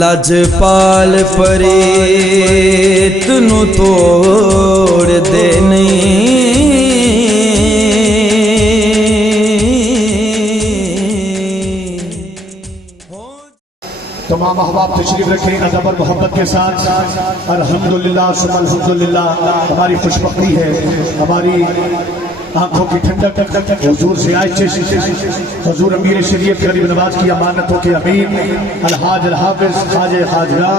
لجپال پریت نو توڑ دے تمام احباب تشریف رکھیں ادب اور محبت کے ساتھ. الحمدللہ ثم الحمدللہ. ہماری خوشبختی ہے، ہماری آنکھوں کی ٹھنڈک حضور سے عائشہ حضور امیر شریعت غریب نواز کی امانتوں کے امین الحاج الحافظ خواجہ خواجگاہ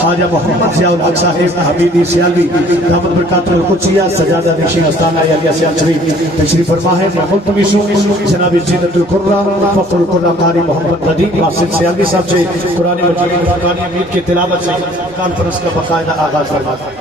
خواجہ محمد ضیاء الحق صاحب حمیدی سیالوی دامت برکاتہ القدسیہ سجادہ نشین استانہ علیہ سیال شریف تشریف فرما ہے. میں ملتمس ہوں جناب زینت القرہ فخر القرہ قاری محمد ندیم واسط سیالوی صاحب سے قرآن مجید قرآن امید کی تلاوت سے کانفرنس کا باقاعدہ آغاز فرماتے ہیں.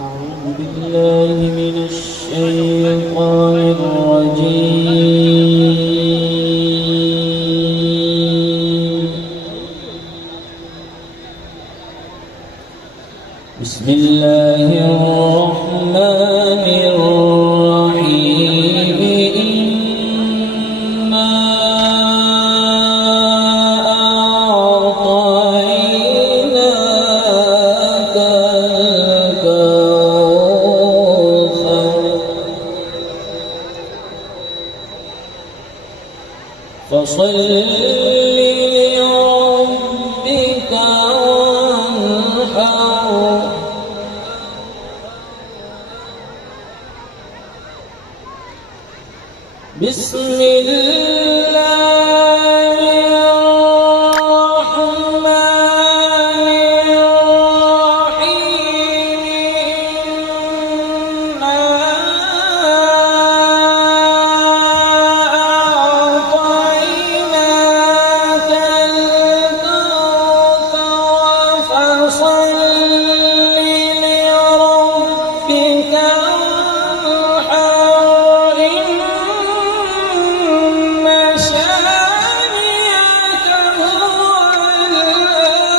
أعوذ بالله من الشيطان الرجيم. بسم الله الرحمن الرحيم. إنا أعطيناك الكوثر فصل لربك وانحر. بسم الله الرحمن الرحيم. إنا أعطيناك الكوثر فصل لربك وانحر. إن شانئك هو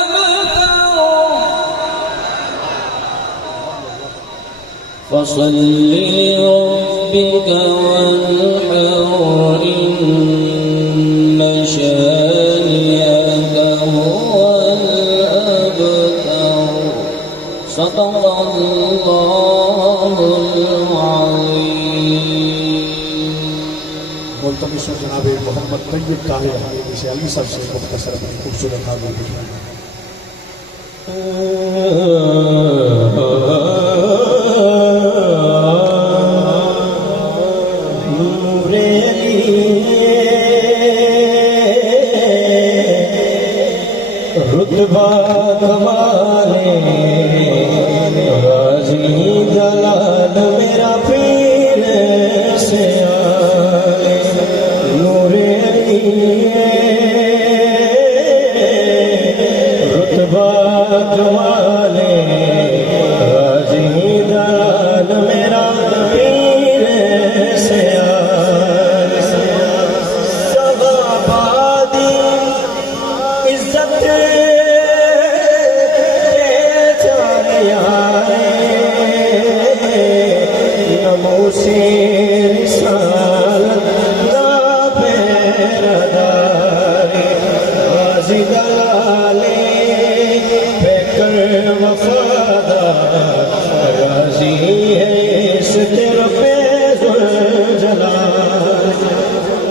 الأبتر. فصل لربك وانحر. إن شانئك هو الأبتر. صدق الله العظيم. ملتمس جناب محمد طیب طاہر حمیدی سے علی صاحب سے مختصر اپنی خوبصورت حاضری بھجوائیں۔ رتبہ کمالے غازی جلال میرا پیر سے آلے نور علی رتبہ کمالے غازی جلال میرا پیر سے آلے سبابادی عزت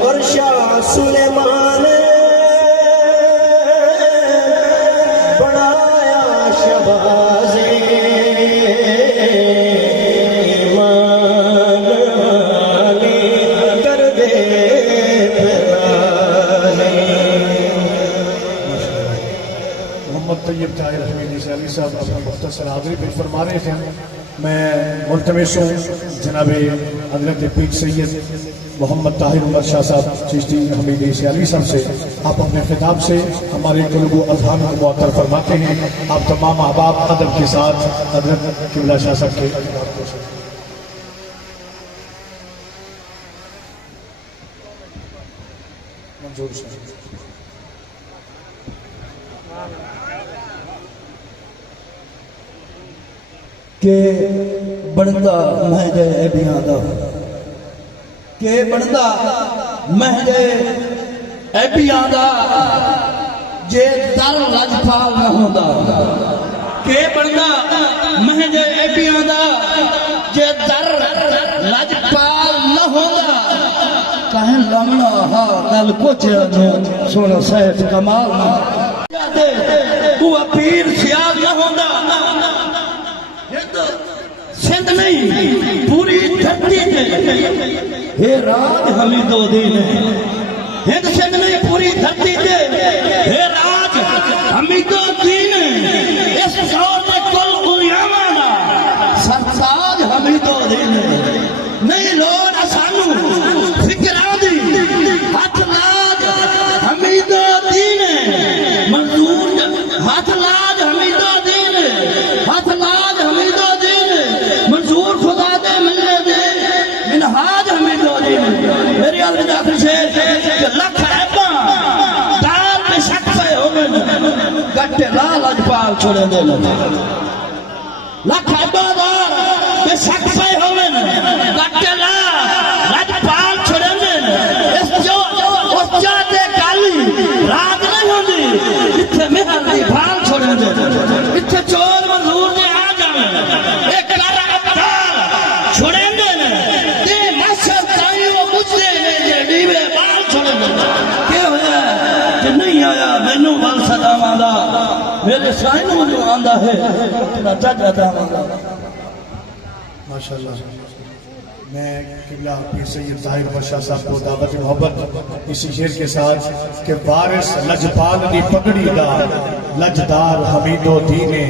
اور شاہ سلیمان بڑھایا شباز ایمان والی کر دے محمد طیب طاہر حمیدی سے علی صاحب اپنا مختصر حاضری پیش فرما رہے تھے۔ میں ملتمس ہوں جناب حضرت پیر سید محمد طاہر عمر شاہ صاحب چشتی حمیدی سے علی صاحب سے آپ اپنے خطاب سے ہمارے قلوب و اذہان کو معطر فرماتے ہیں۔ آپ تمام احباب ادب کے ساتھ حضرت قبلہ شاہ صاحب کے منظور سے کہ بندا مہنگے ایبیاں دا کہ بندا مہنگے ایبیاں دا جے در لجپال نہ ہوندا کہ بندا مہنگے ایبیاں دا جے در لجپال نہ ہوندا کہیں لمنا ہا گل پوچھیا جو سونا سیف کمال نہ وہ پیر سیال نہ ہوندا سندھ نہیں پوری دھرتی تے ہے راج حمیدو دین ہند سندھ نہیں پوری دھرتی تے ہے راج حمیدو دین اس دور میں کل دنیاواں دا سرتاج حمیدو دین نہیں لوڑ اسانو فکراں دی ہاتھ لاج حمیدو دین منظور ہاتھ لاج حمیدو دین ہاتھ لاج حمیدو منظور خدا دے ملنے دے منہاج حمیدو دین میری عالم آخر شیر کہ لکھ عیباں دال میں شک پہ ہوگن گٹے لال اجپال چھوڑے دے لگے لکھ عیباں دال میں شک پہ ہوگن گٹے لال اجپال چھوڑے دے اس جاتے کالی رات نہیں ہوندی اتھے محل دی بھال چھوڑے دے اتھے چور منظور دے آ جائیں ایک لارا چھوڑیں گے دے مشہر تائیوں مجھے دے دیوے بال چھوڑیں گے کیا ہویا ہے کہ نہیں آیا مینوں بال صدا ماندہ میرے سائنوں جو آندہ ہے اتنا جج ادا ماندہ ماشاءاللہ میں قبلہ پیر سید طاہر عمر شاہ صاحب کو دعوت محبت اسی شعر کے ساتھ کہ وارث لجپال دی پگڑی دا لجدار حمیدو دینے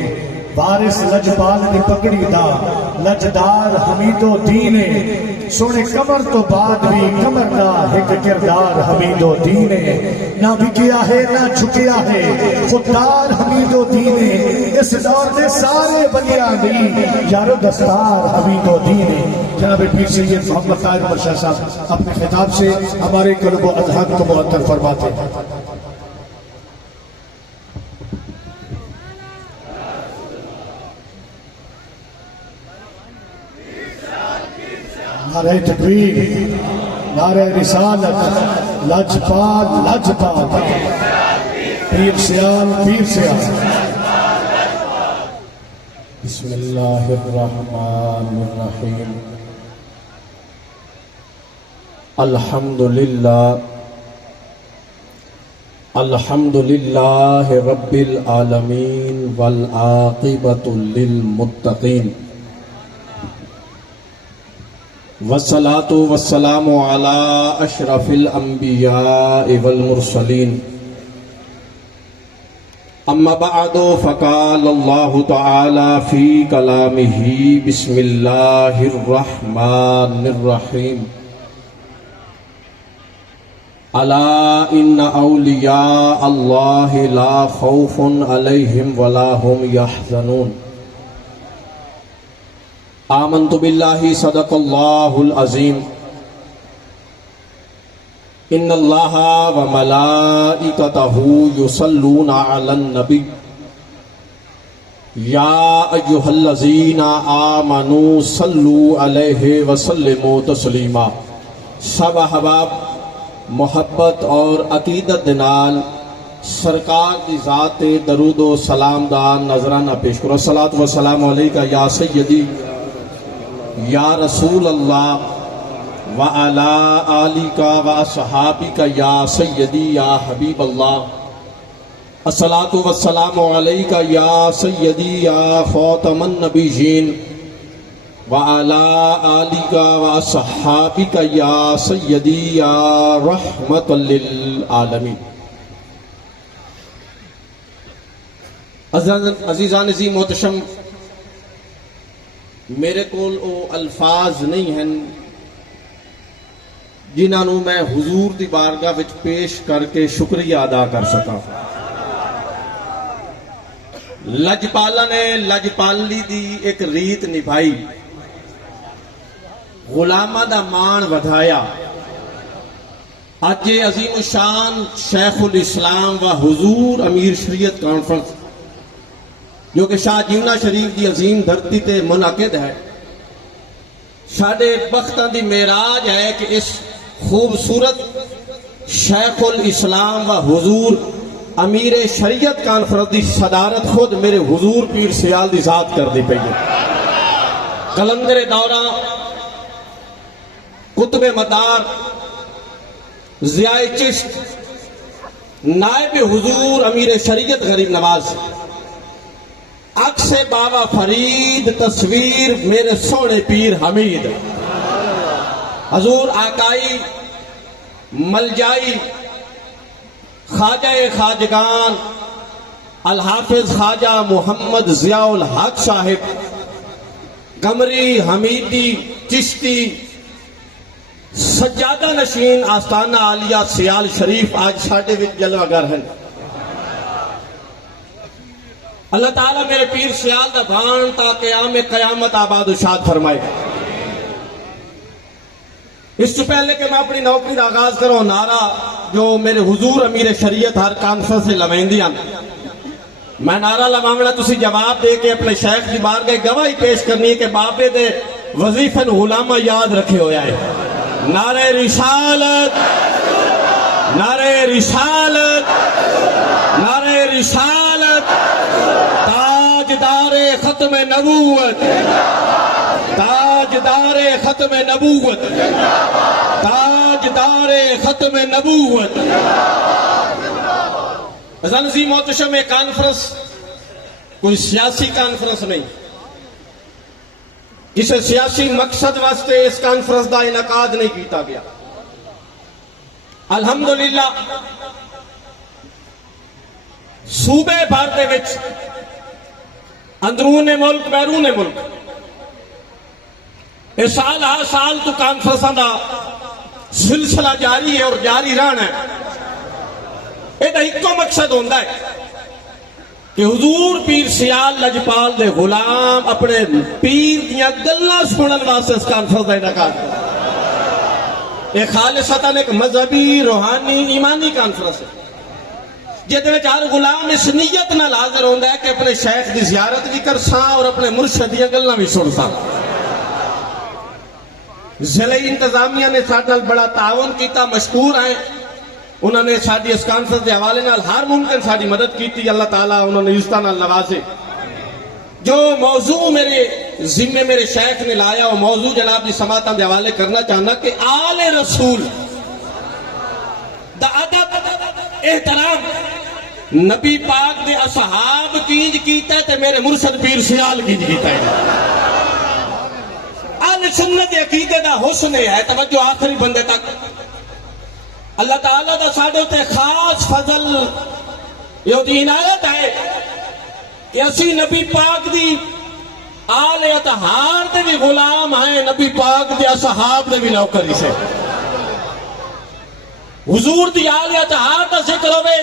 وارث لجپال دی پگڑی دا لجدار حمیدو دینے سونے کمر تو بعد بھی کمر دا ایک کردار حمیدو دینے نہ بکیا ہے نہ جھکیا ہے خوددار حمیدو دینے اس دور دے سارے بنیاں دی یارو دستار حمیدو دینے جناب پیر سید محمد طاہر عمر شاہ صاحب اپنے خطاب سے ہمارے قلب و اذہان کو معطر فرماتے ہیں۔ نعرہ تکبیر، نعرہ رسالت، لجپال لجپال، پیر سیال پیر سیال۔ بسم اللہ الرحمن الرحیم۔ الحمد للہ رب العالمین والعاقبۃ للمتقین والصلاة والسلام علی اشرف الانبیاء والمرسلین اما بعد فقال اللہ تعالی فی کلامہ بسم اللہ الرحمن الرحیم الا ان اولیاء اللہ لا خوف علیہم ولا هم یحزنون آمنت باللہ صدق اللہ العظیم ان اللہ وملائکتہ یصلون علی النبی یا ایہا الذین آمنوا صلوا علیہ وسلموا تسلیما۔ سب احباب محبت اور عقیدت نال سرکار دی ذات درود و سلام دا نظرانہ پیش کرو۔ الصلاۃ والسلام علیکہ یا سیدی یا رسول اللہ وعلی آلکہ واصحابکہ یا سیدی یا حبیب اللہ۔ الصلاۃ والسلام علیکہ یا سیدی یا خاتم النبیین وعلی آلکہ واصحابکہ یا سیدی یا رحمت للعالمین۔ عزیزان عظیم محتشم، میرے کول او الفاظ نہیں ہیں جنہاں نوں میں حضور دی بارگاہ وچ پیش کر کے شکریہ ادا کر سکاں۔ لجپالا نے لجپالی دی ایک ریت نبھائی، غلامہ دا مان ودھایا۔ اج عظیم الشان شیخ الاسلام و حضور امیر شریعت کانفرنس جو کہ شاہ جیونا شریف دی عظیم دھرتی تے منعقد ہے، ساڈے بختاں دی معراج ہے کہ اس خوبصورت شیخ الاسلام و حضور امیر شریعت کانفرنس دی صدارت خود میرے حضور پیر سیال دی ذات کر دی پئی ہے۔ قلندر دورہ، قطب مدار، ضیاء چشت، نائب حضور امیر شریعت غریب نواز، عکس بابا فرید، تصویر میرے سونے پیر حمید، حضور آقائی ملجائی خواجہ خواجگان الحافظ خواجہ محمد ضیاء الحق صاحب، قمری، حمیدی، چشتی، سجادہ نشین آستانہ عالیہ سیال شریف آج ساڈے وچ جلوہ گر ہیں۔ اللہ تعالیٰ میرے پیر سیال دا بھان تا قیام قیامت آباد و شاد فرمائے۔ اس سے پہلے کہ میں اپنی نوکری دا آغاز کروں، نعرہ جو میرے حضور امیر شریعت ہر کانفرنس سے لویندیاں، میں نعرہ لواونا تسی جواب دے کے اپنے شیخ دی بارگاہ گواہی پیش کرنی ہے کہ بابے دے وظیفن غلامہ یاد رکھے ہویا ہے۔ نعرہ رسالت، نعرہ رسالت، نعرہ رسالت، تاجدار ختم نبوت، تاجدار ختم نبوت، تاجدار ختم نبوت۔ عزیز محتشم، کانفرنس کوئی سیاسی کانفرنس نہیں، کسی سیاسی مقصد واسطے اس کانفرنس دا انعقاد نہیں کیتا گیا۔ الحمدللہ صوبے بھر دے وچ، اندرون ملک بیرون ملک، اس سال ہر سال تو کانفرنساں دا سلسلہ جاری ہے اور جاری رہنا ہے۔ یہ ایکو مقصد ہوندا ہے کہ حضور پیر سیال لجپال دے غلام اپنے پیر دیاں گلاں سنن واسطے اس کانفرنس دا انعقاد کریں۔ یہ خالصتاً ایک مذہبی، روحانی، ایمانی کانفرنس ہے جہدے وچ ہر غلام اس نیت نال حاضر ہوندا ہے کہ اپنے شیخ دی زیارت بھی کرساں اور اپنے مرشد دیاں گلاں بھی سنساں۔ ضلع انتظامیہ نے ساتھ نال بڑا تعاون کیتا، مشکور ہیں، انہوں نے ساری اس کانفرنس دے حوالے نال ہر ممکن ساری مدد کی تھی۔ اللہ تعالیٰ انہوں نے عزتاں نال نوازے۔ جو موضوع میرے ذمے میرے شیخ نے لایا اور موضوع جناب دی سماعتاں دے حوالے کرنا چاہنا کہ آل رسول دا ادب احترام نبی پاک دے اصحاب کینج کیتا ہے تے میرے مرشد پیر سیال کینج کیتا ہے. اہل سنت عقیدے دا حسن ہے. توجہ آخری بندے تک. اللہ تعالیٰ دا ساڈے تے خاص فضل یہ دی عنایت ہے کہ اسی نبی پاک دی آل اطہار دے بھی غلام ہیں, نبی پاک دے اصحاب دے بھی نوکری سے. حضور دی آل اطہار دا ذکر ہوئے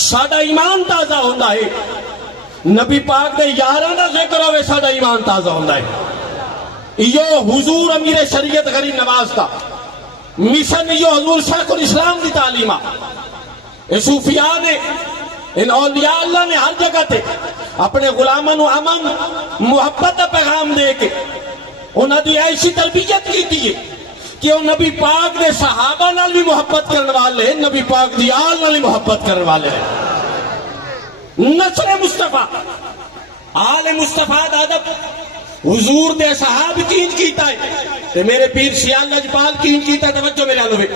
ساڈا ایمان تازہ ہوندا ہے, نبی پاک دے یاراں دا ذکر ہوئے ساڈا ایمان تازہ ہوندا ہے. یہ حضور امیر شریعت غریب نواز دا مشن, یہ حضور شیخ الاسلام دی تعلیمہ, صوفیاء نے ان اولیاء اللہ نے ہر جگہ تے اپنے غلاماں نو امن محبت دا پیغام دے کے انہاں دی ایسی تربیت کی ہے کہ وہ نبی پاک دے صحابہ نال بھی محبت کرنے والے ہیں, نبی پاک دی آل نال بھی محبت کرنے والے ہیں. نسل مصطفیٰ آل مصطفیٰ دا ادب حضور دے صحاب کینج کیتا ہے تے میرے پیر سیال لجپال کینج کیتا ہے. توجہ میرے آلوے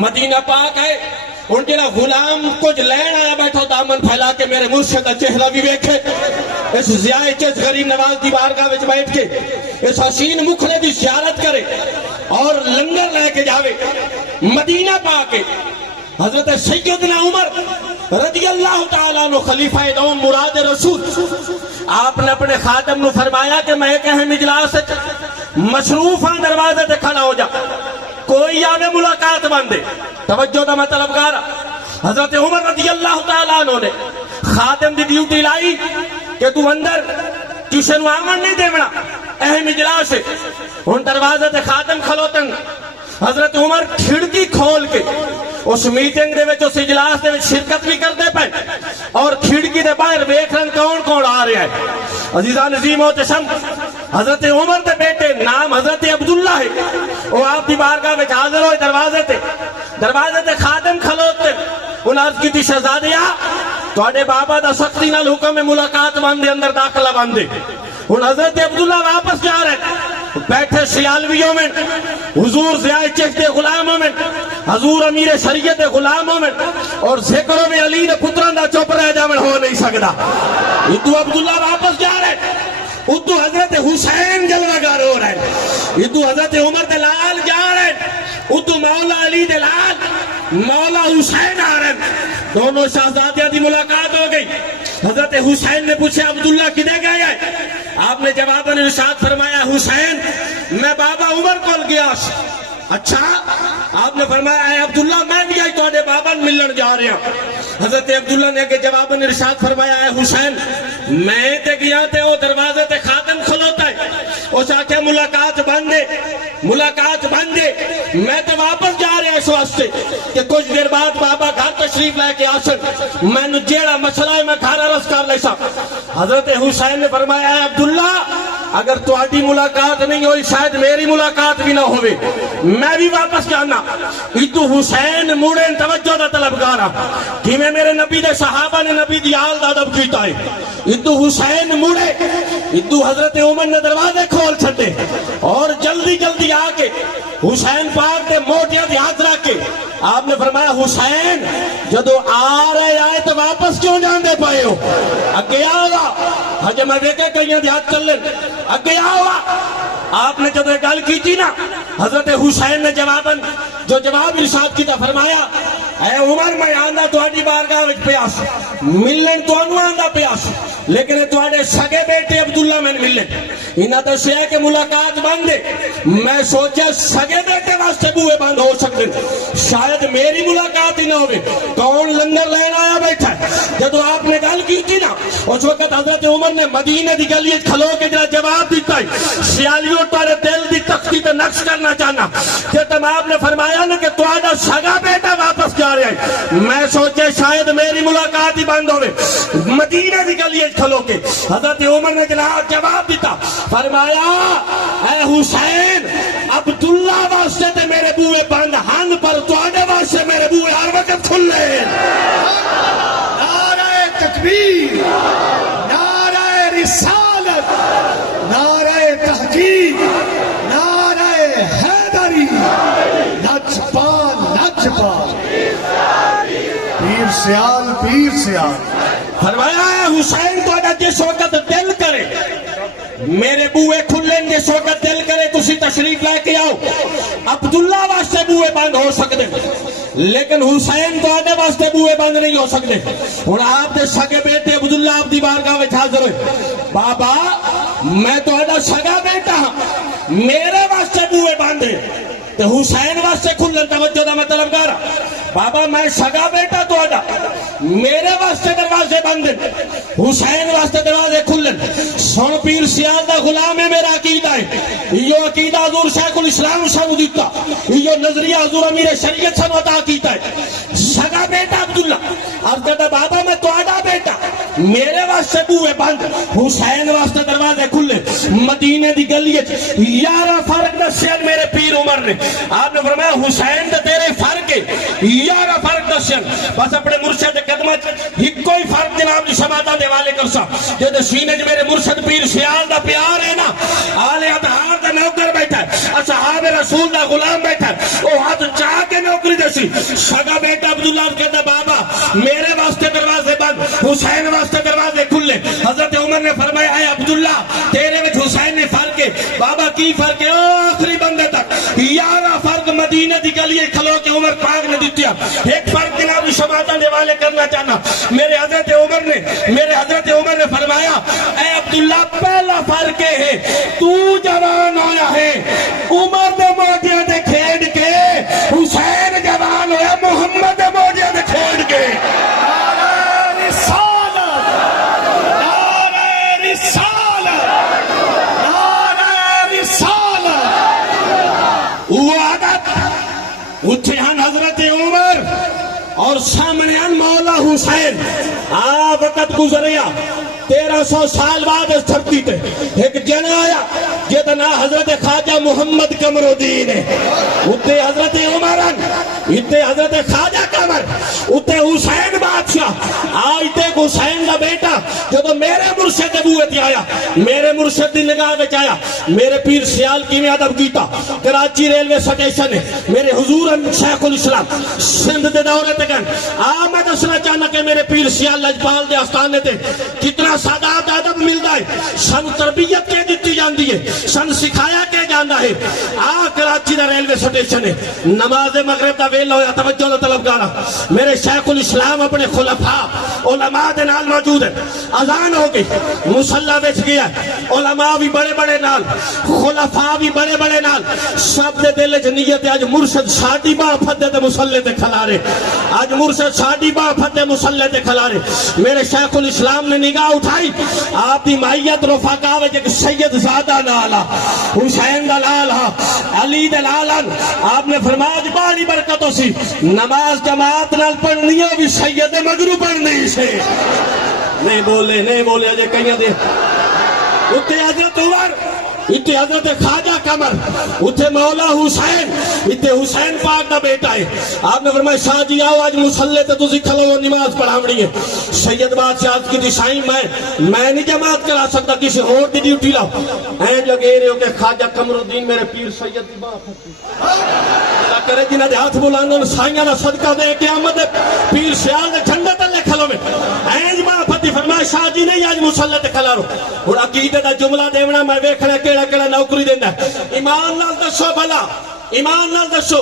مدینہ پاک ہے ان جڑا غلام کچھ لین آیا بیٹھو دامن پھیلا کے میرے مرشد کا چہرہ بھی ویکھے, اس ضیاء چس غریب نواز دی بارگاہ وچ بیٹھ کے اس حسین مکھڑے دی زیارت کرے اور لنگر لے کے جاوے. مدینہ پاک حضرت سیدنا عمر رضی اللہ تعالیٰ عنہ خلیفہ دوم مراد رسول, آپ نے اپنے خادم نو فرمایا کہ میں ایک اہم اجلاس مصروف ہاں, دروازے تے کھڑا ہو جا, کوئی آوے ملاقات باندھے. توجہ دا میں طلبگار. حضرت عمر رضی اللہ تعالیٰ عنہ نے خادم دی ڈیوٹی لائی کہ تو اندر کسی نو آمن نہیں دیونا, اہم اجلاس ہے. ان دروازے تے خادم کھلوتن, حضرت عمر کھڑکی کھول کے اس میٹنگ دے وچ اس اجلاس دے وچ شرکت بھی کرتے پے اور کھڑکی دے باہر ویکھ رہن کون کون آ رہا ہے. عزیزان عظیم و تشم, حضرت عمر دے بیٹے نام حضرت عبداللہ ہے, وہ آپ دی بارگاہ وچ حاضر ہوئے دروازے تے خادم کھلوتے. انہاں عرض کیتی شہزادیا تواڈے بابا دا سختی نال حکم ہے ملاقات باندھے اندر داخلہ باندھے. ہن حضرت عبداللہ واپس جا رہے بیٹھے سیالویوں میں, حضور ضیاء چشت غلاموں میں, حضور امیر شریعت غلاموں میں, اور ذکروں میں علی نے پتران دا چپ رہ جاون ہو نہیں سکتا. ادو عبداللہ واپس جا رہے, ادو حضرت حسین جلوہ گار ہو رہے, ادو حضرت عمر دلال جا رہے, ادو مولا علی دلال مولا حسین آ رہے. دونوں شہزادیاں دی ملاقات ہو گئی. حضرت حسین نے پوچھا عبداللہ کدھر گیا ہے؟ آپ نے جواباً ارشاد فرمایا حسین میں بابا عمر کول گیا. اچھا, آپ نے فرمایا اے عبداللہ میں بھی آئی تواڈے بابا ملن جا رہا. حضرت عبداللہ نے کہ جواباً ارشاد فرمایا اے حسین میں تے گیا تے وہ دروازے تے خاتم کھلوتا ہے, اس آکھے ملاقات بندے میں تو واپس جا رہا اس واسطے کہ کچھ دیر بعد بابا گھر تشریف لے کے آسن, میں نے جیڑا مسئلہ ہے میں گھر عرض کر لے سا. حضرت حسین نے فرمایا اے عبداللہ اگر تواڈی ملاقات نہیں ہوئی شاید میری ملاقات بھی نہ ہوئے, میں بھی واپس جانا. ادو حسین موڑے توجہ دا طلبگارا کہ میں میرے نبی دے صحابہ نے نبی دی آل دا ادب کیتا ہے. ادو حسین موڑے, ادو حضرت عمر نے دروازے کھول چھٹے اور جلدی جلدی آ کے حسین پاک دے موٹیاں دی ہاتھ رکھ کے آپ نے فرمایا حسین جدو آ رہے آئے تو واپس کیوں جاندے پائے ہو, اگے آوا. ہجے میں دیکھے کئیاں دی ہاتھ چل لیں, اگے آوا. آپ نے جدو گل کی تھی نا, حضرت حسین نے جو جواب ارشاد کیتا فرمایا اے عمر میں آندا تواڈی بارگاہ وچ پیاس ملن تانوں آندا پیاس, لیکن تواڈے سگے بیٹے عبداللہ میں ملن انہاں دسیا کہ ملاقات بند ہے. میں سوچا سگے بیٹے واسطے بوئے بند ہو سکتے, شاید میری ملاقات ہی نہ ہوئے. کون لنگر لین آیا بیٹھا ہے؟ جدو آپ نے گل کی تھی نا اس وقت حضرت عمر نے مدینے دی گلی کھلو کے جڑا جواب دیتا ہے سیالیوں تارے دل دی تختی تے نقش کرنا چاہنا کہ تم آپ نے فرمایا نا کہ تواڈا سگا بیٹا واپس جا رہا ہے. میں سوچے شاید میری ملاقات ہی بند ہوئے. مدینے دی گلی کھلو کے حضرت عمر نے جواب دیتا فرمایا اے حسین عبداللہ واسطے تے میرے بوئے بند ہن پر تواڈے واسطے میرے بوئے ہر وقت کھلے. نعرہ تکبیر, نعرہ رسالت, سیال پیر سیال فرمایا ہے حسین تو اگر جس وقت دل کرے میرے بوئے کھلیں جس وقت دل کرے تسی تشریف لے کے آؤ عبداللہ واسطے بوئے بند ہو سکتے لیکن حسین تو آدھے واسطے بوئے بند نہیں ہو سکتے اور آپ دے سگے بیٹے عبداللہ آپ دی بارگاہ میں حاضر ہوئے بابا میں تو آدھا سگا بیٹا ہاں میرے واسطے بوئے بند ہے تو حسین واسطے کھلن توجہ دا میں طلب کر رہا بابا میں سگا بیٹا تو آدھا میرے واسطے دروازے بند ہیں حسین واسطے دروازے کھلن سن پیر سیال دا غلام ہے میرا عقیدہ ہے یہ عقیدہ حضور شیخ الاسلام صاحب دیتا یہ نظریہ حضور امیر شریعت صاحب عطا کیتا ہے سگا بیٹا عبداللہ اب کہتا بابا میں تو آدھا بیٹا میرے واسطے بوئے بند حسین واسطے دروازے کھلے مدینے دی گلی یارہ فرق دسین میرے پیر عمر نے آپ نے فرمایا حسین تے تیرے فرق ہے یارہ فرق دسین بس اپنے مرشد قدمت ہی کوئی فرق جناب دی سماعتہ دے والے کرسا جو دے سینے جو میرے مرشد پیر سیال دا پیار ہے نا آل اطہار دا نوکر بیٹھا ہے اصحاب رسول دا غلام بیٹھا ہے وہ ہاتھ چاہ کے نوکری دیسی سگا بیٹا عبداللہ کہتا بابا میرے واسطے دروازے بند حسین واسطے دروازے کھلے حضرت عمر نے فرمایا اے عبداللہ تیرے وچ حسین نے فرق ہے بابا کی فرق ہے آخری بندے تک یارہ فرق مدینہ دی گلی کھلو کے عمر پاک نے دیتیا ایک فرق جناب شماعتہ دے والے کرنا چاہنا میرے حضرت عمر نے فرمایا اے عبداللہ پہلا فرق ہے تو جوان ہویا ہے عمر دے موجے دے کھیڑ کے حسین جوان ہویا محمد دے موجے دے کھیڑ کے اٹھے ہن حضرت عمر اور سامنے ہن مولا حسین وقت گزریا 1300 سال بعد اس دھرتی تے ایک جن آیا جہدا نام حضرت خواجہ محمد قمر الدین ہے اتنے حضرت عمران اتنے حضرت خواجہ قمر اتنے حسین بادشاہ آج تک حسین کا بیٹا جو میرے مرشد ابوت آیا میرے مرشد دی نگاہ میں آیا میرے پیر سیال کی میں ادب کیتا کراچی ریلوے سٹیشن ہے میرے حضور شیخ الاسلام سندھ دے دورے تکن میں دسنا چاہنا کہ میرے پیر سیال لجپال دے آستانے تے کتنا سادات ادب ملتا ہے سن تربیت کے دیتی جاندی ہے سن سکھایا کے جانا ہے کراچی دا ریلوے سٹیشن ہے نماز مغرب دا ویلا ہویا توجہ دا طلبگارا میرے شیخ الاسلام اپنے خلفاء علماء دے نال موجود ہے اذان ہو گئی مصلی وچ گیا علماء بھی بڑے بڑے نال خلفاء بھی بڑے بڑے نال سب دے دل وچ نیت ہے اج مرشد ساڈی باہ پھدے تے مصلی تے کھلا رہے اج مرشد ساڈی باہ پھدے مصلی تے کھلا رہے میرے شیخ الاسلام نے نگاہ اٹھائی آپ دی مائیت رفقا وچ ایک سید زادہ نالا حسین دلال علی دلالن آپ نے فرمایا جی بڑی برکتوں سی نماز جماعت نال پڑھنی ہے بھی سید مگرو پڑھنی سے نہیں بولے اجے کہیں دے اتنے حضرت عمر اتنے حضرت خواجہ قمر اتنے مولا حسین اتنے حسین پاک دا بیٹا ہے آپ نے فرمایا شاہ جی آؤ آج مسلح تے تسی کھلو نماز پڑھاونی ہے سید بادشاہ کی دی شاہی میں نہیں جماعت کرا سکتا کسی اور دی ڈیوٹی لاؤ این لگے رہے ہو کہ خواجہ قمر الدین میرے پیر سید دی باپ اللہ کرے جنہ دے ہاتھ بلانا سائیاں دا صدقہ دے قیامت دے پیر سیال دے جھنڈے تلے کھلو میں این باپ پتی فرمایا شاہ جی نہیں آج مسلح تے کھلا رہو اور عقیدے دا جملہ دیونا میں ویکھنا کیڑا نوکری دینا ایمان نال دسو بھلا ایمان نال دسو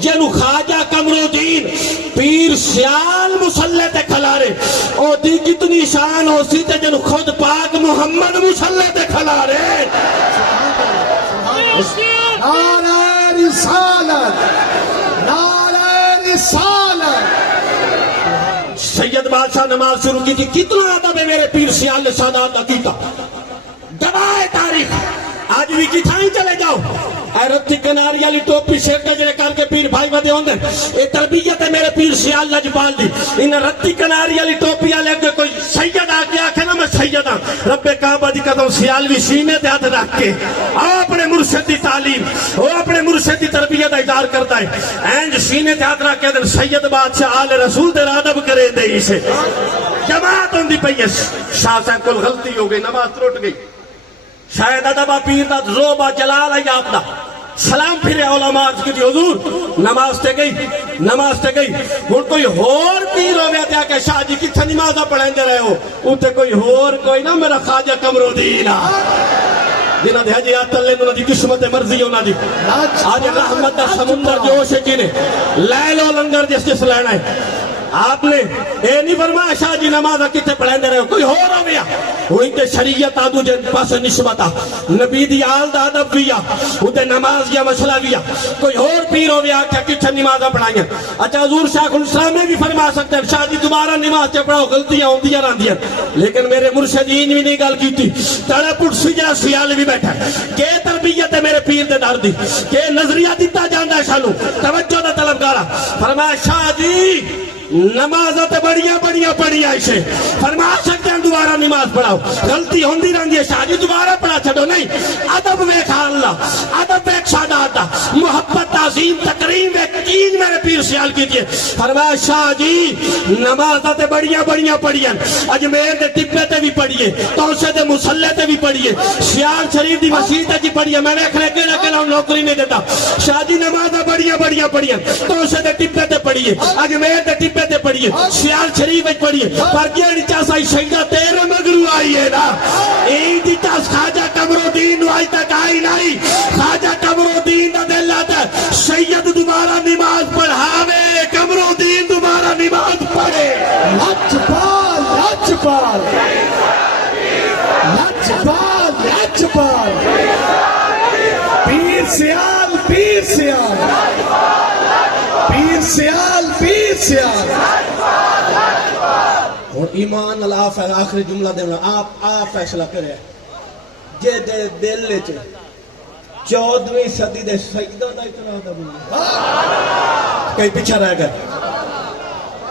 جنو خواجہ قمر الدین پیر سیال مصلی تے کھلا رہے او دی کتنی شان ہو سی تے جنو خود پاک محمد مصلی تے کھلا رہے نعرہ رسالت نعرہ رسالت سید بادشاہ نماز شروع کی تھی کتنا ادب ہے میرے پیر سیال نے سادات عقیدہ گواہ تاریخ آج بھی کی تھائیں چلے جاؤ اے رتی کناری علی ٹوپی شیر کجرے کر کے پیر بھائی ودے ہوندے اے تربیت ہے میرے پیر سیال لجپال دی انہیں رتی کناری علی ٹوپی علی اگر کوئی سید آگے آکھے نا میں سید ہاں رب کعبہ دی قدم سیال بھی سینے تے ہاتھ رکھ کے اپنے مرشد دی تعلیم وہ اپنے مرشد دی تربیت اظہار کرتا ہے اینج سینے تے ہاتھ رکھ کے دن سید بادشاہ آل رسول دے ادب کرے دے اسے جماعت ہوندی پئی ہے شاہ صاحب کول غلطی ہو گئی نماز ٹوٹ گئی شاید ادبا پیر دا روبا جلال ہے آپ دا سلام پھرے علماء کی حضور نماز تے گئی ہن کوئی ہور پیر ہو گیا کہ شاہ جی کتھے نماز پڑھاندے رہے ہو اوتے کوئی ہور کوئی نہ میرا خواجہ قمرالدین جنہ دے حجی آتل لیں انہوں دی قسمت مرضی انہوں دی آج رحمت دا سمندر جوش ہے کینے لے لو لنگر جس لینا ہے آپ نے اے نہیں فرمایا شاہ جی نماز کتے پڑھیں دے رہے ہو کوئی ہو رہا گیا ہوئی تے شریعت آدھو جن پاس نسبتا نبی دی آل دا عدب بیا ہوتے نماز یا مسئلہ بیا کوئی اور پیر ہو گیا کہ کتے نماز پڑھائیں اچھا حضور شیخ الاسلام میں بھی فرما سکتے ہیں شاہ جی دوبارہ نماز تے پڑھاؤ غلطیاں ہوں دیا رہن دیا لیکن میرے مرشدین بھی نہیں گل کی تھی تڑے پٹ سجا سیال بھی بیٹھا کہ تربیت ہے میرے پیر دے دار دی کہ نظریہ دیتا جاندہ ہے شانو توجہ دا طلبگارا فرمایا شاہ جی نمازت بڑیاں پڑھیا اسے فرما سکتے ہیں دوبارہ نماز پڑھاؤ غلطی ہوندی رہنگی ہے شاہ جی دوبارہ پڑھا چھڑو نہیں عدب ویکھا اللہ عدب ایک ساداتا محبت تعظیم تکریم ایک چیز میرے پیر سیال کیجئے فرمایا شاہ جی نمازت بڑیاں پڑھیا اجمیر دے ٹپے تے بھی پڑھیے توسے دے مسلح تے بھی پڑھیے سیال شریف دی مسجد تے بھی پڑھیے میں نے کھڑے کے نوکری نہیں دیتا شاہ جی نمازت بڑیاں پڑھیا توسے دے ٹپے تے پڑھیے اجمیر دے ٹپے تے پڑھیے سیال شریف وچ پڑھیے پر گیڑی چاسائی شہیدہ تیرے مگرو آئی ہے نا ایک دی چاس خواجہ قمرالدین آج تک آئی نہیں خواجہ قمرالدین دا دل آتا ہے سید دوبارہ نماز پڑھاوے قمرالدین دوبارہ نماز پڑھے لچپال پیر سیال اور ایمان اللہ آخری جملہ دینا آپ فیصلہ کرے جے دل لے چھے 14ویں صدی دے سیدہ دا اتنا دا بنا کہیں پیچھا رہ گئے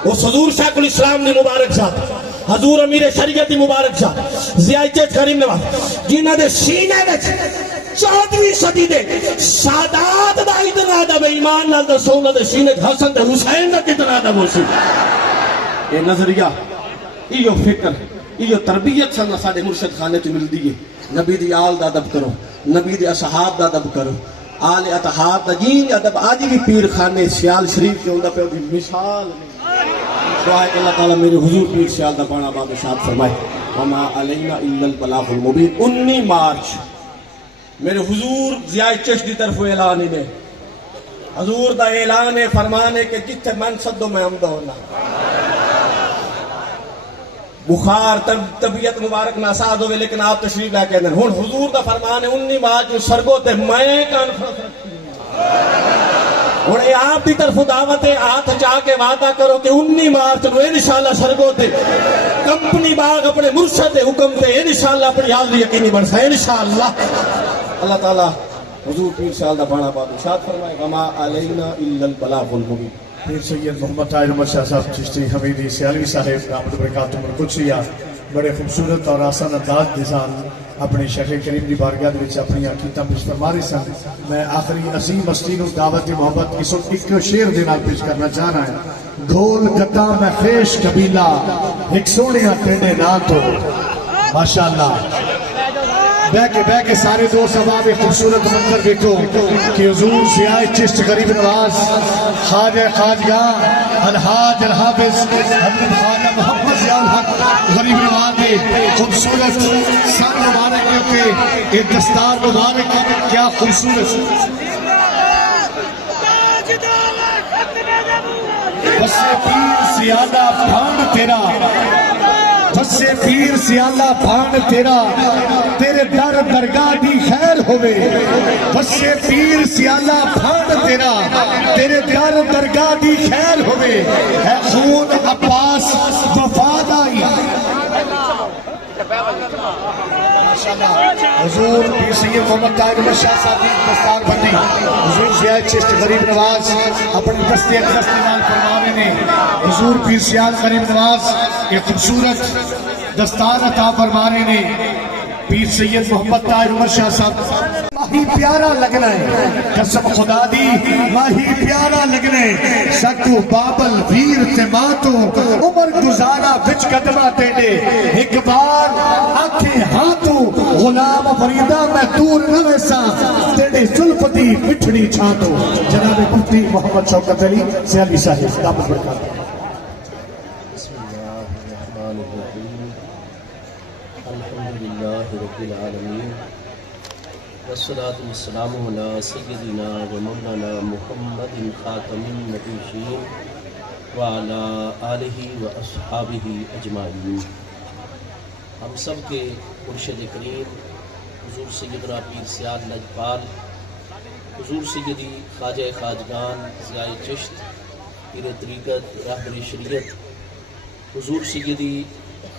اس حضور شیخ الاسلام نے مبارک ذات حضور امیر شریعت دی مبارک ذات ضیاء چشت کریم نواز جنہ دے سینے دے 14ویں صدی دے سادات دا اتنا دا بے ایمان نال دا سونہ دے سینے حسن دے حسین دا کتنا دا بوسی یہ نظریہ یہ فکر یہ تربیت سنہ ساڑے مرشد خانے تو مل دیئے نبی دی آل دا ادب کرو نبی دی اصحاب دا ادب کرو آل اتحاد دا جین ادب آجی بھی پیر خانے سیال شریف کے اندہ پہ بھی مثال دعا ہے کہ اللہ تعالیٰ میرے حضور پیر سیال دا پانا باب اشاد فرمائے وما علینا الا البلاغ المبین 19 مارچ میرے حضور ضیاء چشت دی طرف اعلان میں حضور دا اعلان فرمانے کہ جتھے من صدو میں عمدہ ہونا بخار طبیعت مبارک ناساز ہوئے لیکن آپ تشریف لے کے اندر ہون حضور دا فرمان ہے 19 مارچ جو سرگو تے میں کانفرنس رکھتی ہوں اور آپ دی طرف دعوت ہے ہاتھ چاہ کے وعدہ کرو کہ 19 مارچ نو انشاءاللہ سرگو تے کمپنی باغ اپنے مرشد حکم تے انشاءاللہ اپنی حاضری یقینی بن سا انشاءاللہ اللہ تعالیٰ حضور پیر سیال دا بانا باب ارشاد فرمائے وما علینا الا البلاغ المبین پیر سید محمد طاہر احمد شاہ صاحب چشتی حمیدی سیالوی صاحب رحمت برکاتہ القدسیہ بڑے خوبصورت اور آسان انداز نظام اپنے شیخ کریم دی بارگاہ وچ اپنی عقیدتاں پیش فرما رہے سن میں آخری عظیم ہستی نو دعوت محبت کی سن ایک شعر دے نال پیش کرنا چاہ رہا ہوں گول گتا میں خیش قبیلہ ایک سونیا ٹینڈے نہ تو ماشاءاللہ بہ کے سارے دوست احباب ایک خوبصورت منظر دیکھو کہ حضور ضیاء چشت غریب نواز خواجہ خواجگاہ الحاج الحافظ حضرت خواجہ محمد ضیاء الحق غریب نواز کے خوبصورت سر مبارک کے ایک دستار مبارک کیا خوبصورت بس پیر سیادہ بھان تیرا بسے پیر سیالہ بھان تیرا تیرے در درگاہ دی خیر ہوئے بسے پیر سیالہ بھان تیرا تیرے در درگاہ دی خیر ہوئے ہے خون عباس وفاد آئی حضور پیر سید محمد طاہر احمد شاہ صاحب کی دستار بندی حضور ضیاء چشت غریب نواز اپنی دستے اقدس نال فرمانے نے حضور پیر سیال غریب نواز ایک خوبصورت دستار عطا فرمانے نے پیر سید محمد طاہر عمر شاہ صاحب ماہی پیارا لگنا ہے قسم خدا دی ماہی پیارا لگنا ہے سکو بابل ویر تے ماتو عمر گزارا وچ قدمہ تیڑے ایک بار آنکھیں ہاتھوں غلام فریدہ میں دور نہ ویسا تیڑے ظلفتی مٹھڑی چھانتو جناب مفتی محمد شوکت علی سیالی صاحب دامت برکات الحمدللہ رب العالمین والصلاة والسلام علی سیدنا و مولانا محمد خاتم النبیین وعلی آلہ و اصحابہ اجمعین۔ ہم سب کے مرشد کریم حضور سیدنا پیر سیاد لجپال، حضور سیدی خواجہ خواجگان ضیاء چشت پیر طریقت رہبر شریعت حضور سیدی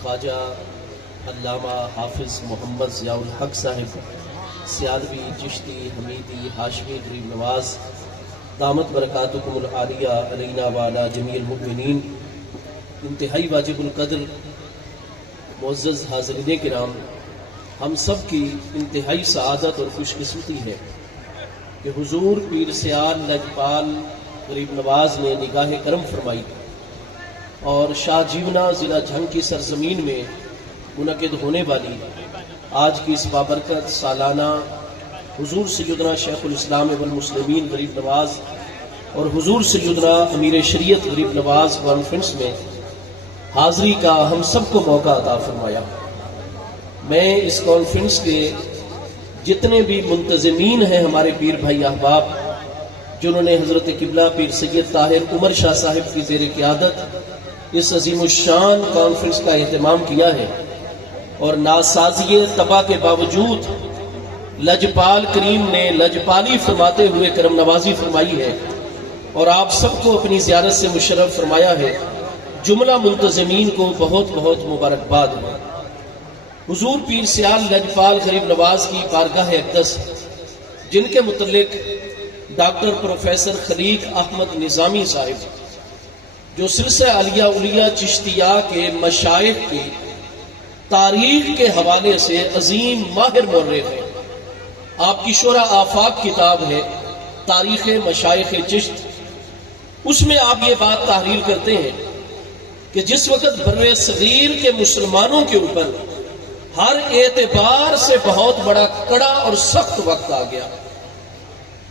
خواجہ علامہ حافظ محمد ضیاء الحق صاحب سیالوی چشتی حمیدی ہاشمی غریب نواز دامت برکاتکم العالیہ علینا وعلی جمیع المؤمنین، انتہائی واجب القدر معزز حاضرین کرام، ہم سب کی انتہائی سعادت اور خوش قسمتی ہے کہ حضور پیر سیال لجپال غریب نواز نے نگاہ کرم فرمائی اور شاہ جیونا ضلع جھنگ کی سرزمین میں منعقد ہونے والی آج کی اس بابرکت سالانہ حضور سیدنا شیخ الاسلام والمسلمین غریب نواز اور حضور سیدنا امیر شریعت غریب نواز کانفرنس میں حاضری کا ہم سب کو موقع عطا فرمایا۔ میں اس کانفرنس کے جتنے بھی منتظمین ہیں ہمارے پیر بھائی احباب جنہوں نے حضرت قبلہ پیر سید طاہر عمر شاہ صاحب کی زیر قیادت اس عظیم الشان کانفرنس کا اہتمام کیا ہے اور ناسازی تباہ کے باوجود لجپال کریم نے لجپالی فرماتے ہوئے کرم نوازی فرمائی ہے اور آپ سب کو اپنی زیارت سے مشرف فرمایا ہے، جملہ منتظمین کو بہت بہت مبارکباد ہے۔ حضور پیر سیال لجپال غریب نواز کی بارگاہ اقدس جن کے متعلق ڈاکٹر پروفیسر خلیق احمد نظامی صاحب جو سلسلہ عالیہ اولیاء چشتیہ کے مشائخ کی تاریخ کے حوالے سے عظیم ماہر مورخ ہیں، آپ کی شورى آفاق کتاب ہے تاریخ مشائخ چشت، اس میں آپ یہ بات تحریر کرتے ہیں کہ جس وقت بر صغیر کے مسلمانوں کے اوپر ہر اعتبار سے بہت بڑا کڑا اور سخت وقت آ گیا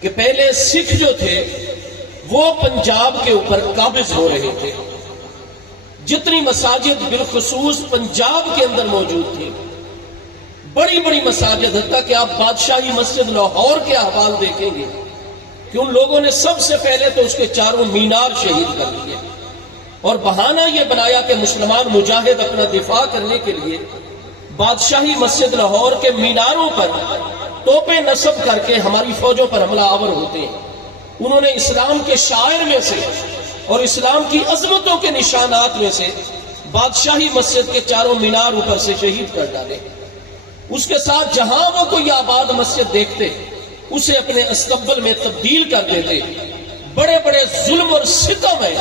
کہ پہلے سکھ جو تھے وہ پنجاب کے اوپر قابض ہو رہے تھے، جتنی مساجد بالخصوص پنجاب کے اندر موجود تھی، بڑی بڑی مساجد، حتیٰ کہ آپ بادشاہی مسجد لاہور کے احوال دیکھیں گے کہ ان لوگوں نے سب سے پہلے تو اس کے چاروں مینار شہید کر لیے اور بہانہ یہ بنایا کہ مسلمان مجاہد اپنا دفاع کرنے کے لیے بادشاہی مسجد لاہور کے میناروں پر توپیں نصب کر کے ہماری فوجوں پر حملہ آور ہوتے ہیں۔ انہوں نے اسلام کے شاعر میں سے اور اسلام کی عظمتوں کے نشانات میں سے بادشاہی مسجد کے چاروں مینار اوپر سے شہید کر ڈالے۔ اس کے ساتھ جہاں وہ کوئی آباد مسجد دیکھتے اسے اپنے استقبل میں تبدیل کر دیتے۔ بڑے بڑے ظلم اور ستم ہے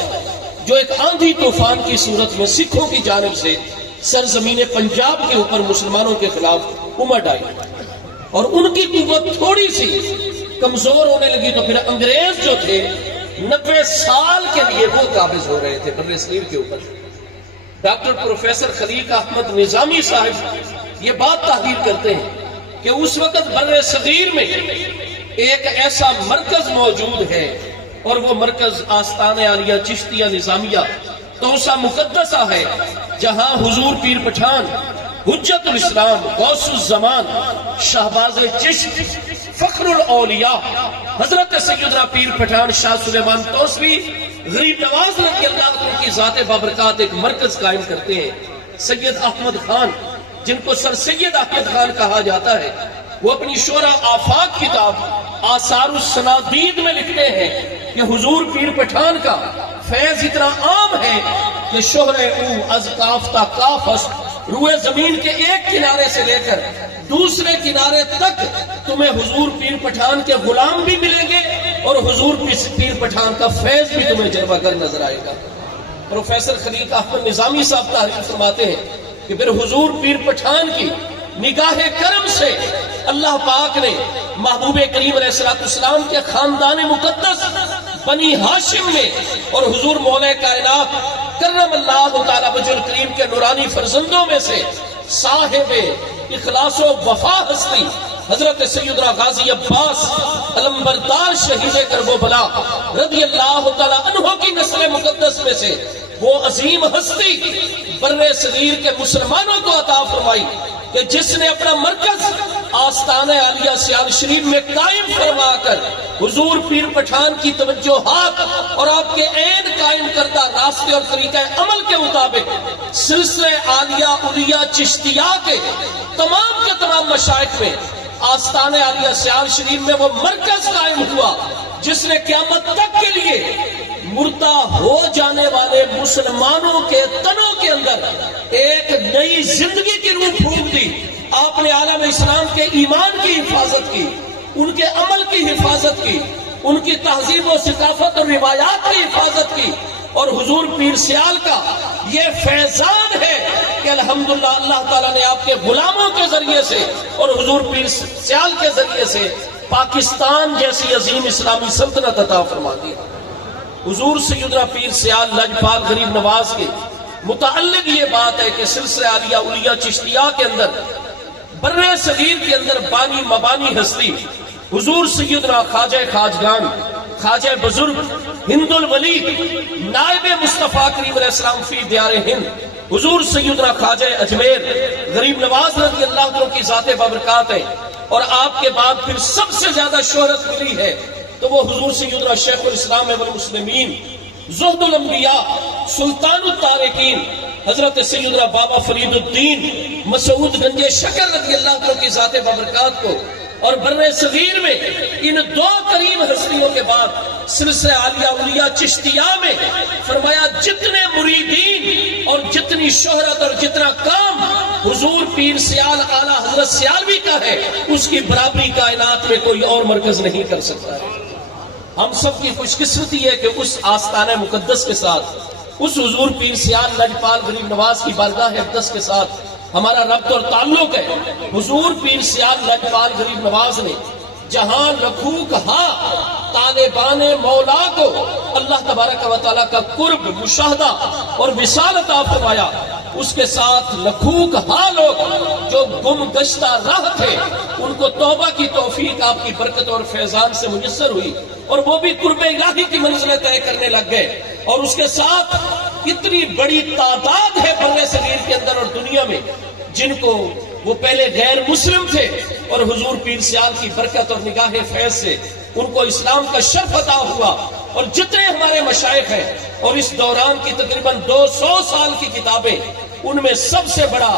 جو ایک آندھی طوفان کی صورت میں سکھوں کی جانب سے سرزمین پنجاب کے اوپر مسلمانوں کے خلاف امٹ آئی اور ان کی قوت تھوڑی سی کمزور ہونے لگی تو پھر انگریز جو تھے 90 سال کے لیے وہ قابض ہو رہے تھے بر صغیر کے اوپر۔ ڈاکٹر پروفیسر خلیق احمد نظامی صاحب یہ بات تحریر کرتے ہیں کہ اس وقت بر صغیر میں ایک ایسا مرکز موجود ہے اور وہ مرکز آستان عالیہ چشتیہ نظامیہ توسہ مقدسہ ہے، جہاں حضور پیر پٹھان حجت الاسلام غوث الزمان شہباز چشت فخر الاولیاء حضرت سیدنا پیر پٹھان شاہ سلیمان توسوی غریب نواز رضی اللہ عنہ کی ذات بابرکات ایک مرکز قائم کرتے ہیں۔ سید احمد خان جن کو سر سید احمد خان کہا جاتا ہے وہ اپنی شورى آفاق کتاب آثار السنادید میں لکھتے ہیں کہ حضور پیر پٹھان کا فیض اتنا عام ہے کہ شہر او از کاف تا کاف است، روئے زمین کے ایک کنارے سے لے کر دوسرے کنارے تک تمہیں حضور پیر پٹھان کے غلام بھی ملیں گے اور حضور پیر پٹھان کا فیض بھی تمہیں جلوہ گر نظر آئے گا۔ پروفیسر خلیق احمد نظامی صاحب تحریر فرماتے ہیں کہ پھر حضور پیر پٹھان کی نگاہ کرم سے اللہ پاک نے محبوب کریم علیہ السلام کے خاندان مقدس بنی ہاشم میں اور حضور مولا کائنات کرم اللہ تعالی وجہ الکریم کے نورانی فرزندوں میں سے صاحب اخلاص و وفا ہستی حضرت سیدنا غازی عباس علمبردار شہید کربلا رضی اللہ تعالی عنہ کی نسل مقدس میں سے وہ عظیم ہستی بر صغیر کے مسلمانوں کو عطا فرمائی کہ جس نے اپنا مرکز آستان عالیہ سیال شریف میں قائم فرما کر حضور پیر پٹھان کی توجہات اور آپ کے عین قائم کردہ راستے اور طریقہ عمل کے مطابق سلسلے عالیہ اولیاء چشتیہ کے تمام مشائخ میں آستان عالیہ سیال شریف میں وہ مرکز قائم ہوا جس نے قیامت تک کے لیے مردہ ہو جانے والے مسلمانوں کے تنوں کے اندر ایک نئی زندگی کی روح پھونک دی۔ آپ نے عالم اسلام کے ایمان کی حفاظت کی، ان کے عمل کی حفاظت کی، ان کی تہذیب و ثقافت اور روایات کی حفاظت کی، اور حضور پیر سیال کا یہ فیضان ہے کہ الحمدللہ اللہ تعالیٰ نے آپ کے غلاموں کے ذریعے سے اور حضور پیر سیال کے ذریعے سے پاکستان جیسی عظیم اسلامی سلطنت عطا فرما دی۔ حضور سیدنا پیر سیال لجپال غریب نواز کے متعلق یہ بات ہے کہ سلسلہ عالیہ اولیاء چشتیہ کے اندر بر صغیر کے اندر بانی مبانی ہستی حضور سیدنا خواجہ خواجگان خواجہ بزرگ ہند الولی نائب مصطفیٰ کریم علیہ السلام فی دیار ہند حضور سیدنا خواجہ اجمیر غریب نواز رضی اللہ عنہ کی ذات بابرکات ہے، اور آپ کے بعد پھر سب سے زیادہ شہرت ملی ہے تو وہ حضور سیدنا شیخ الاسلام والمسلمین زہد الانبیاء سلطان التارکین حضرت سیدنا بابا فرید الدین مسعود گنج شکر رضی اللہ عنہ کی ذات بابرکات کو، اور بر صغیر میں ان دو کریم ہستیوں کے بعد سلسلہ عالیہ اولیاء چشتیہ میں فرمایا جتنے مریدین اور جتنی شہرت اور جتنا کام حضور پیر سیال اعلیٰ حضرت سیالوی کا ہے اس کی برابری کائنات میں کوئی اور مرکز نہیں کر سکتا ہے۔ ہم سب کی خوش قسمتی ہے کہ اس آستانہ مقدس کے ساتھ اس حضور پیر سیال لجپال غریب نواز کی بارگاہ اقدس کے ساتھ ہمارا ربط اور تعلق ہے۔ حضور پیر سیال لجپال غریب نواز نے جہاں لکھوں کہا طالبان مولا کو اللہ تبارک و تعالیٰ کا قرب مشاہدہ اور وصال عطا فرمایا، اس کے ساتھ لکھوں کہا لوگ جو گم گشتہ راہ تھے ان کو توبہ کی توفیق آپ کی برکت اور فیضان سے میسر ہوئی، اور وہ بھی قرب الہی کی منزلیں طے کرنے لگ گئے، اور اس کے ساتھ اتنی بڑی تعداد ہے بر صغیر کے اندر اور دنیا میں جن کو وہ پہلے غیر مسلم تھے اور حضور پیر سیال کی برکت اور نگاہ فیض سے ان کو اسلام کا شرف عطا ہوا۔ اور جتنے ہمارے مشائخ ہیں اور اس دوران کی تقریباً 200 سال کی کتابیں، ان میں سب سے بڑا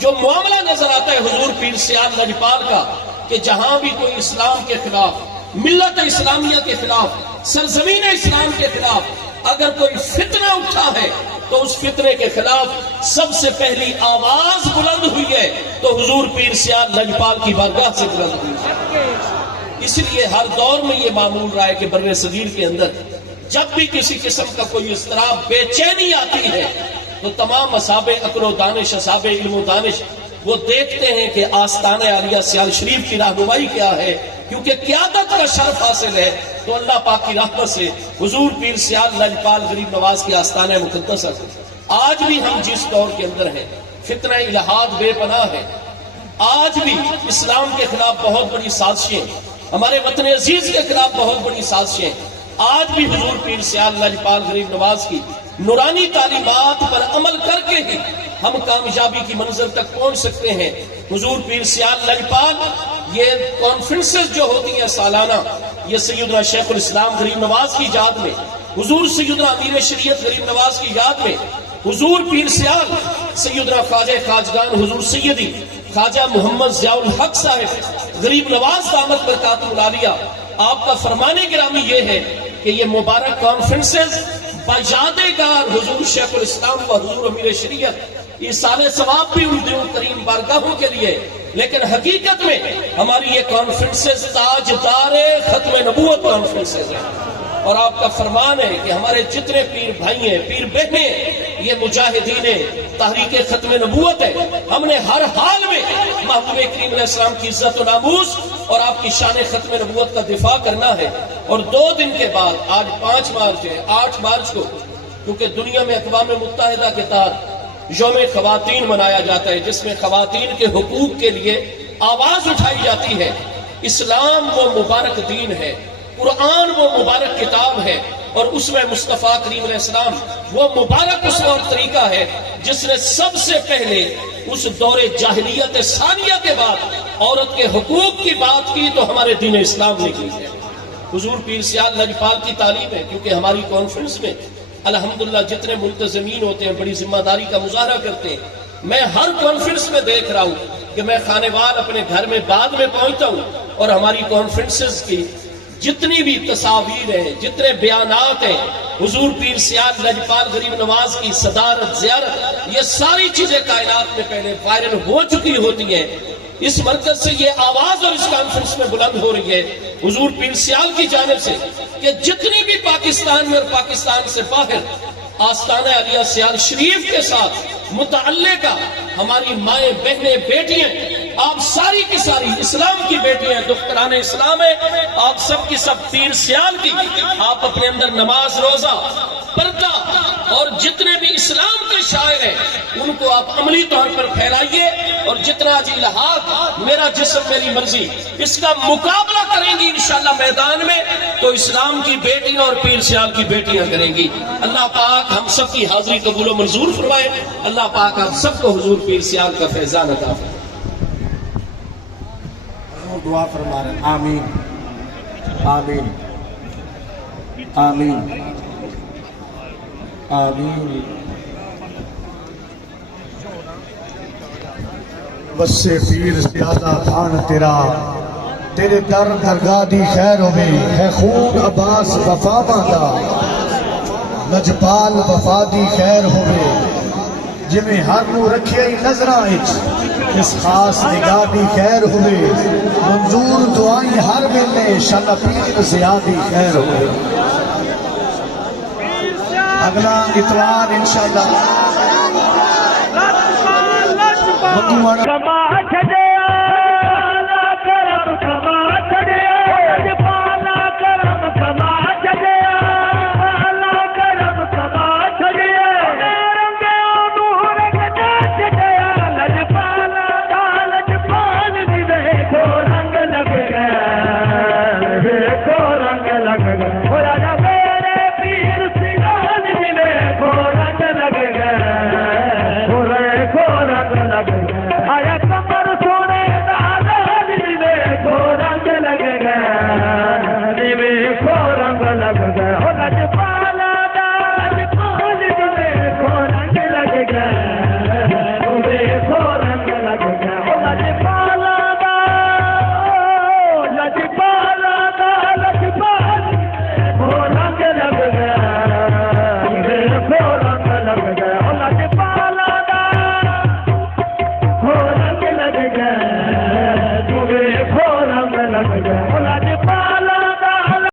جو معاملہ نظر آتا ہے حضور پیر سیال لجپال کا کہ جہاں بھی کوئی اسلام کے خلاف، ملت اسلامیہ کے خلاف، سرزمین اسلام کے خلاف اگر کوئی فتنہ اٹھا ہے تو اس فتنے کے خلاف سب سے پہلی آواز بلند ہوئی ہے تو حضور پیر سیال لجپال کی بارگاہ سے بلند ہوئی ہے۔ اس لیے ہر دور میں یہ معمول رہا ہے کہ بر صغیر کے اندر جب بھی کسی قسم کا کوئی اضطراب، بے چینی آتی ہے تو تمام اصحاب عقل و دانش، اصحاب علم و دانش وہ دیکھتے ہیں کہ آستانہ عالیہ سیال شریف کی رہنمائی کیا ہے، کیونکہ قیادت کا شرف حاصل ہے تو اللہ پاک کی رحمت سے حضور پیر سیال لجپال غریب نواز کی آستانہ مقدس ہے۔ آج بھی ہم جس دور کے اندر ہیں فتنہ الہاد بے پناہ ہے، آج بھی اسلام کے خلاف بہت بڑی سازشیں، ہمارے وطن عزیز کے خلاف بہت بڑی سازشیں، آج بھی حضور پیر سیال لجپال غریب نواز کی نورانی تعلیمات پر عمل کر کے ہی ہم کامیابی کی منزل تک پہنچ سکتے ہیں۔ حضور پیر سیال لجپال یہ کانفرنسز جو ہوتی ہیں سالانہ، یہ سیدنا شیخ الاسلام غریب نواز کی یاد میں، حضور سیدنا امیر شریعت غریب نواز کی یاد میں، حضور پیر سیال سیدنا خواجہ خواجگان حضور سیدی خواجہ محمد ضیاء الحق صاحب غریب نواز دامت برکاتہ العالیہ، آپ کا فرمان گرامی یہ ہے کہ یہ مبارک کانفرنسز بجادگار حضور شیخ الاسلام و حضور امیر شریعت ایصال ثواب بھی ان دیو کریم بارگاہوں کے لیے، لیکن حقیقت میں ہماری یہ کانفرنسز تاجدار ختم نبوت کانفرنسز ہیں، اور آپ کا فرمان ہے کہ ہمارے جتنے پیر بھائی ہیں، پیر بہنیں، یہ مجاہدین تحریک ختم نبوت ہے، ہم نے ہر حال میں محبوب کریم علیہ السلام کی عزت و ناموس اور آپ کی شان ختم نبوت کا دفاع کرنا ہے. اور 2 دن کے بعد آج 5 مارچ ہے، 8 مارچ کو کیونکہ دنیا میں اقوام متحدہ کے تحت یوم خواتین منایا جاتا ہے جس میں خواتین کے حقوق کے لیے آواز اٹھائی جاتی ہے. اسلام وہ مبارک دین ہے، قرآن وہ مبارک کتاب ہے، اور اس میں مصطفیٰ کریم علیہ السلام وہ مبارک اسوہ اور طریقہ ہے جس نے سب سے پہلے اس دور جاہلیت ثانیہ کے بعد عورت کے حقوق کی بات کی تو ہمارے دین اسلام نے کی ہے. حضور پیر سیال لجپال کی تعلیم ہے، کیونکہ ہماری کانفرنس میں الحمدللہ جتنے منتظمین ہوتے ہیں بڑی ذمہ داری کا مظاہرہ کرتے ہیں. میں ہر کانفرنس میں دیکھ رہا ہوں کہ میں خانے وال اپنے گھر میں بعد میں پہنچتا ہوں اور ہماری کانفرنسز کی جتنی بھی تصاویر ہیں، جتنے بیانات ہیں، حضور پیر سیال لجپال غریب نواز کی صدارت، زیارت، یہ ساری چیزیں کائنات میں پہلے وائرل ہو چکی ہوتی ہیں. اس مرکز سے یہ آواز اور اس کانفرنس میں بلند ہو رہی ہے حضور پیر سیال کی جانب سے کہ جتنی بھی پاکستان میں اور پاکستان سے باہر آستانہ علیہ سیال شریف کے ساتھ متعلقہ ہماری مائیں، بہنیں، بیٹیاں، آپ ساری کی ساری اسلام کی بیٹیاں، دختران اسلام ہیں، آپ سب کی سب پیر سیال کی آپ اپنے اندر نماز، روزہ، پردہ اور جتنے بھی اسلام کے شاعر ہیں ان کو آپ عملی طور پر پھیلائیے. اور جتنا جی لحاظ میرا جسم میری مرضی اس کا مقابلہ کریں گی انشاءاللہ میدان میں تو اسلام کی بیٹیاں اور پیر سیال کی بیٹیاں کریں گی. اللہ پاک ہم سب کی حاضری قبول و منظور فرمائے. اللہ پاک آپ سب کو حضور پیر سیال کا فیضان عطا فرمائے. دعا فرما رہے ہیں. آمین آمین آمین آمین. بس سے پیر زیادہ تھان تیرا، تیرے در درگاہ دی خیر ہوئے، ہے خون عباس وفا ماندا، لجپال وفا دی خیر ہوئے، جمیں ہر نو رکھے ہی نظرہ اس خاص نگاہ دی خیر ہوئے، منظور دعائیں ہر ملنے شاء پیر زیادہ خیر ہوئے. اگلا اتوار انشاءاللہ کما چھڑیا کرم کما چھڑیا پالا کرم کما چھڑیا پالا کرم کما چھڑیا رنگ نور رنگ چھڑیا لج پالا لج پال دی دیکھو رنگ لگ گیا دیکھو رنگ لگ گیا